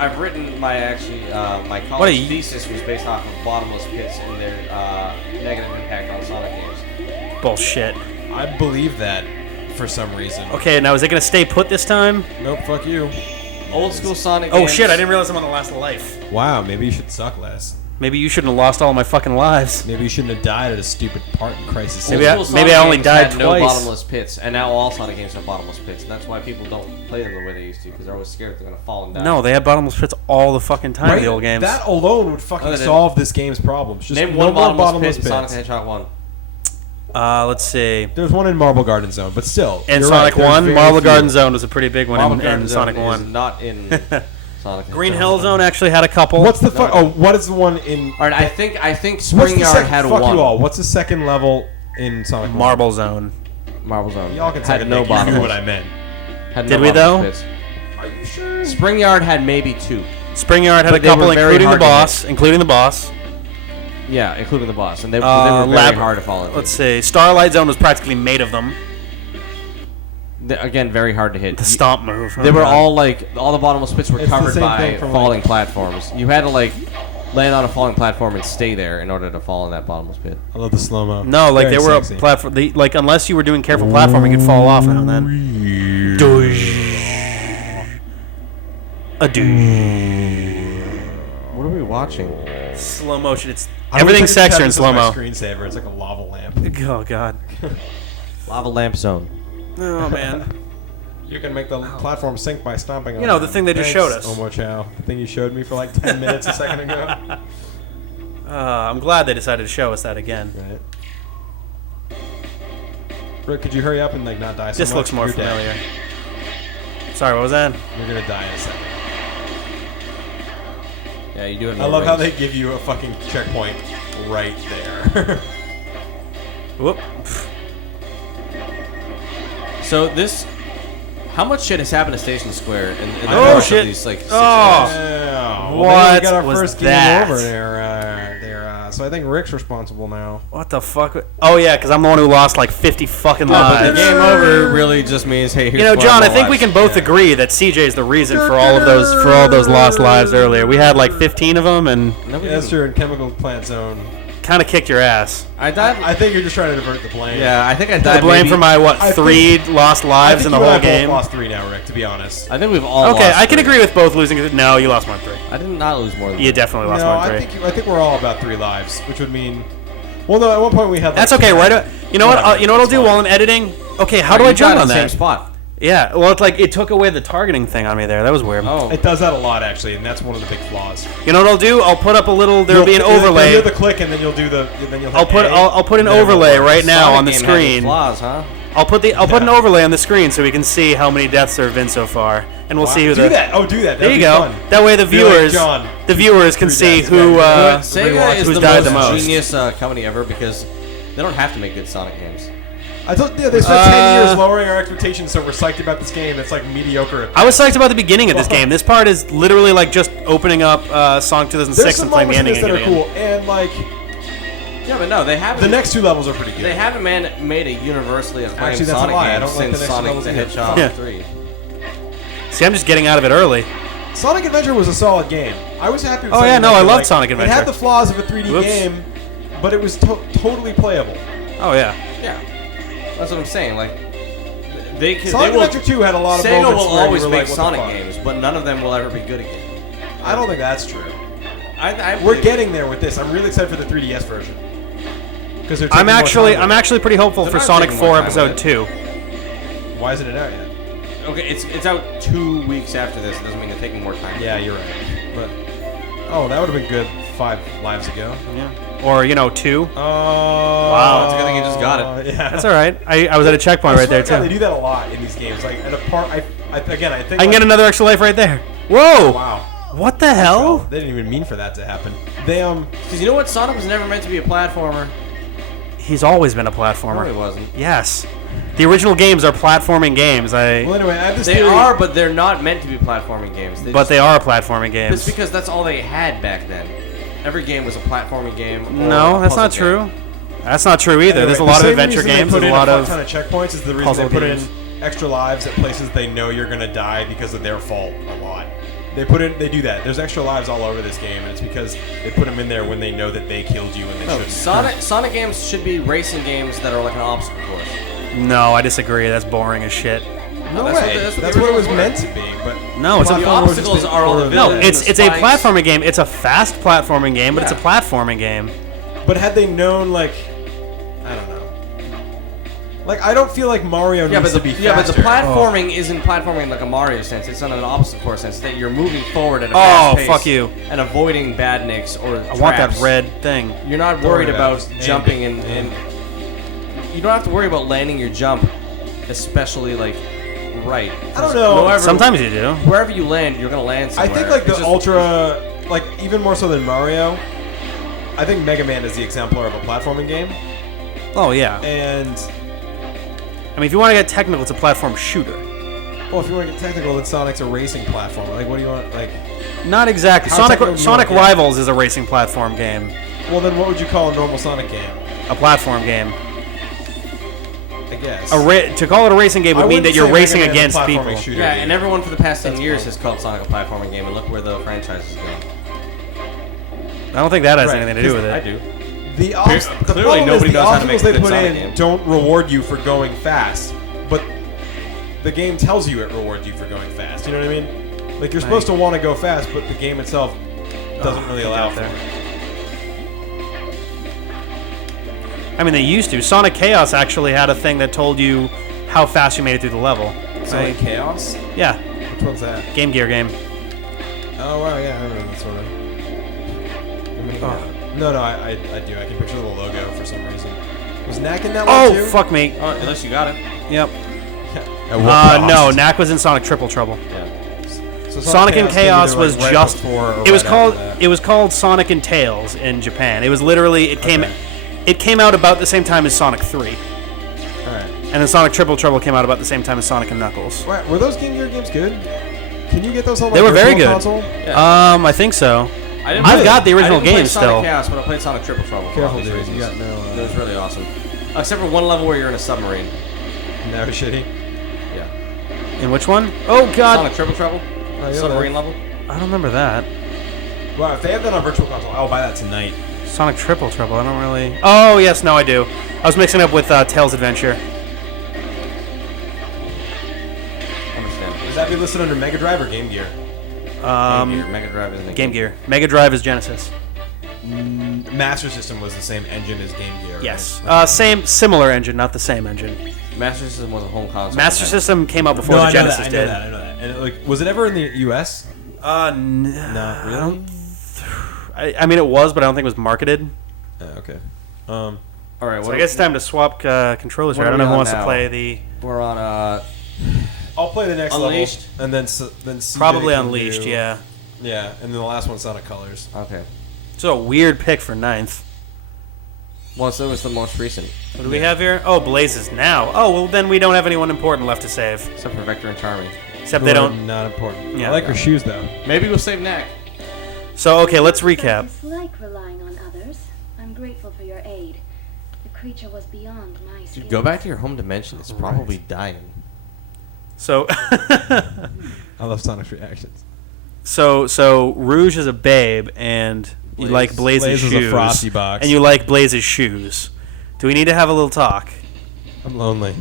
I've written my my college thesis was based off of bottomless pits and their negative impact on Sonic games. Bullshit. I believe that for some reason. Okay, now is it gonna stay put this time? Nope, fuck you. Old school Sonic Oh games. shit, I didn't realize I'm on the last life. Wow, maybe you should suck less. Maybe you shouldn't have lost all my fucking lives. Maybe you shouldn't have died at a stupid part in Crisis. Maybe I Sonic only games died had twice. No bottomless pits, and now all Sonic games have bottomless pits, and that's why people don't play them the way they used to, because they're always scared they're gonna fall and die. No, they had bottomless pits all the fucking time in the old games. That alone would fucking solve this game's problems. Just name no one more bottomless pit in pits. Sonic the Hedgehog 1. Let's see. There's one in Marble Garden Zone, but still. In you're Sonic right, 1, there's Marble very Garden few. Zone was a pretty big one Marble in Garden Sonic Zone 1. is not in Sonic the Green Hedgehog Hill 1. Zone actually had a couple. What's the fuck? Oh, what is the one in? All right, I think What's Spring the Yard second? had Fuck one. you all. What's the second level in Sonic? Marble Zone. Marble Zone. Y'all can had take no no bottom. bottomless. What I meant. Had Did no we, bottomless though? pits. Are you sure? Spring Yard had maybe 2. Spring Yard had But a they couple, were very including the hard to boss. Including the boss. Yeah, including the boss, and they were very hard to fall into. Let's see. Starlight Zone was practically made of them. Again, very hard to hit. The stomp move. They were all all the bottomless pits were It's the covered same by thing from, falling platforms. You had to land on a falling platform and stay there in order to fall in that bottomless pit. I love the slow-mo. No, like Very they were a sexy. platform. Like unless you were doing careful platforming, you'd fall off now and then. A douche. What are we watching? Slow motion. It's I don't everything's think it's sexier in this is slow my mo. Screensaver. It's like a lava lamp. Oh god. Lava Lamp Zone. Oh man. You can make the platform sink by stomping on You know, it. the thing they just Thanks, showed us. Omo Chow. The thing you showed me for like 10 minutes a second ago. I'm glad they decided to show us that again. Right. Rick, could you hurry up and not die so This much? looks more You're dead. familiar. Sorry, what was that? You're gonna die in a second. Yeah, you do have. I love how they give you a fucking checkpoint right there. Whoop. So this, how much shit has happened to Station Square in the Oh, course shit. of these 6 Oh. years? Yeah. What we got our was first that? game over there. So I think Rick's responsible now. What the fuck? Oh yeah, because I'm the one who lost like 50 fucking But lives. the game over really just means, hey, here's You know, one John, I more think we life. can both agree that CJ is the reason for all of those lost lives earlier. We had like 15 of them and No, we Yeah, that's didn't. true. In Chemical Plant Zone. kind of kicked your ass. I died. I think you're just trying to divert the blame. Yeah, I think I The died. blame maybe- for my I 3 lost I lives think in the you and I whole both game. lost 3 now, Rick. To be honest. I think we've all. Okay, lost I can 3. agree with both losing. No, you lost more than 3. I did not lose more than. You definitely lost No, more than 3. I think we're all about 3 lives, which would mean. Well, no, at one point we had. That's like, okay, 2. right? You know what? You know what I'll do while I'm editing? Okay, how do I jump on the that? same spot? Yeah, well, it's like it took away the targeting thing on me there. That was weird. Oh, It does that a lot, actually, and that's one of the big flaws. You know what I'll do? I'll put up a little. There'll be an You'll overlay. hear the click, and then you'll do the. Then you'll. I'll put an Then it'll overlay work. right now Sonic on the game had its screen. Flaws, huh? I'll put an overlay on the screen so we can see how many deaths there have been so far, and we'll see who do the. that. Oh, do that. There That'd you be go. Fun. That way the Be like viewers, John. the viewers can 3 see deaths. who Yeah, Sega is who's the died most the most. genius company ever because they don't have to make good Sonic games. I thought they spent 10 years lowering our expectations, so we're psyched about this game. It's like mediocre. I was psyched about the beginning of this game. This part is literally like just opening up Sonic 2006 There's some and playing the moments in ending this that are again. cool, and like Yeah, but no, they haven't. the next 2 levels are pretty good. They haven't made a universally acclaimed Actually, that's a Sonic lie. I game don't like since the next Sonic levels the either. Hedgehog Yeah. 3. See, I'm just getting out of it early. Sonic Adventure was a solid game. I was happy with Oh, Sonic yeah, no, Adventure. I loved Sonic It had Adventure. the flaws of a 3D Whoops. game, but it was totally playable. Oh yeah. Yeah, that's what I'm saying. Like, they Sonic will. Adventure 2 had a lot of Sega moments will where you always were make like, what the Sonic fuck? games, but none of them will ever be good again. I don't think that's true. I We're believe- getting there with this. I'm really excited for the 3DS version. Because I'm actually pretty hopeful They're for not Sonic taking more 4 time Episode with 2. Why isn't it out yet? Okay, it's out 2 weeks after this. It doesn't mean they're taking more time. Yeah, you're right. But that would have been good 5 lives ago. Yeah. Or 2. Oh, Wow. It's a good thing you just got it. Yeah, That's all right. I was at a checkpoint right there They too. do that a lot in these games. Like at a part, I think I can get another extra life right there. Whoa! Wow. What the hell? They didn't even mean for that to happen. Because you know what? Sonic was never meant to be a platformer. He's always been a No, platformer. he wasn't. Yes. The original games are platforming games. Well, anyway, I have this They theory. are, but they're not meant to be platforming games. But they are platforming games. It's because that's all they had back then. Every game was a platforming game. Or No, a that's not puzzle game. true. That's not true either. Anyway, There's a the lot of same adventure reason they games. put There's a in lot fuck of ton of checkpoints is the reason puzzle they put games. in extra lives at places they know you're gonna die because of their fault a lot. They do that. There's extra lives all over this game, and it's because they put them in there when they know that they killed you and they shouldn't. Sonic games should be racing games that are like an obstacle course. No, I disagree. That's boring as shit. No way. That's what it was meant to be. But no, it's the obstacles are all the villains. No, it's a platforming game. It's a fast platforming game, but it's a platforming game. But had they known, like, I don't know. Like, I don't feel like Mario needs to be faster. Yeah, but the platforming isn't platforming in like a Mario sense. It's in an obstacle course sense that you're moving forward at a fast pace. Fuck you. And avoiding badniks or traps. I want that red thing. You're not worried about jumping and you don't have to worry about landing your jump, especially like right. I don't know. Sometimes you do. Wherever you land, you're gonna land somewhere. I think like the Ultra, like even more so than Mario, I think Mega Man is the exemplar of a platforming game. Oh yeah. And I mean, if you want to get technical, it's a platform shooter. Well, if you want to get technical, then Sonic's a racing platform. Like, what do you want? Like, not exactly. Sonic Rivals is a racing platform game. Well, then what would you call a normal Sonic game? A platform game. I guess. To call it a racing game would mean that you're racing against people. Yeah, and everyone for the past 10 years has called Sonic a platforming game, and look where the franchise is going. I don't think that has anything to do with it. I do. The obstacles they put in don't reward you for going fast, but the game tells you it rewards you for going fast. You know what I mean? Like, you're supposed to want to go fast, but the game itself doesn't really allow for it. I mean, they used to. Sonic Chaos actually had a thing that told you how fast you made it through the level. Sonic Chaos? Yeah. Which one's that? Game Gear game. Oh, wow, yeah, I remember that sort of. No, I do. I can picture the logo for some reason. Was Knack in that one too? Oh, fuck me. Unless you got it. Yep. No, Knack was in Sonic Triple Trouble. Yeah. So Sonic and Chaos was just. It was called. That. It was called Sonic and Tails in Japan. It was literally. It came out about the same time as Sonic 3. All right. And then Sonic Triple Trouble came out about the same time as Sonic and Knuckles. Right. Were those Game Gear games good? Can you get those on? They were very good. Console? Yeah. I think so. I've got the original game still. I didn't play Sonic Chaos, but I played Sonic Triple Trouble. Careful, dude. You got no. It was really awesome. Except for one level where you're in a submarine. No shitty. Yeah. In which one? Oh god. Sonic Triple Trouble. Submarine level. I don't remember that. Wow, if they have that on Virtual Console, I'll buy that tonight. Sonic Triple Trouble. I don't really. Oh yes, no, I do. I was mixing it up with Tails Adventure. Understand. Does that be listed under Mega Drive or Game Gear? Game Gear. Mega Drive isn't Game Gear. Mega Drive is Genesis. Master System was the same engine as Game Gear. Right? Yes. Similar engine, not the same engine. Master System was a home console. Master System came out before the Genesis did. I know that. And was it ever in the U.S.? No, really. I mean, it was, but I don't think it was marketed. Okay. All right. So I guess it's time to swap controllers here. I don't know who wants to play the. We're on I'll play the next Unleashed? level, and then CJ Probably can Unleashed, do, yeah. Yeah, and then the last one's Sonic Colors. Okay. So a weird pick for 9th. Well, so it was the most recent. What do we have here? Oh, Blazes now. Oh, well then we don't have anyone important left to save. Except for Vector and Charmy. Except they don't. Not important. Yeah. I like her shoes though. Maybe we'll save Knack. So okay, let's recap. I dislike relying on others. I'm grateful for your aid. The creature was beyond my skill. Dude, go back to your home dimension. It's probably dying. So. I love Sonic's reactions. So Rouge is a babe, and you like Blaze's shoes. Blaze is a frosty box. And you like Blaze's shoes. Do we need to have a little talk? I'm lonely.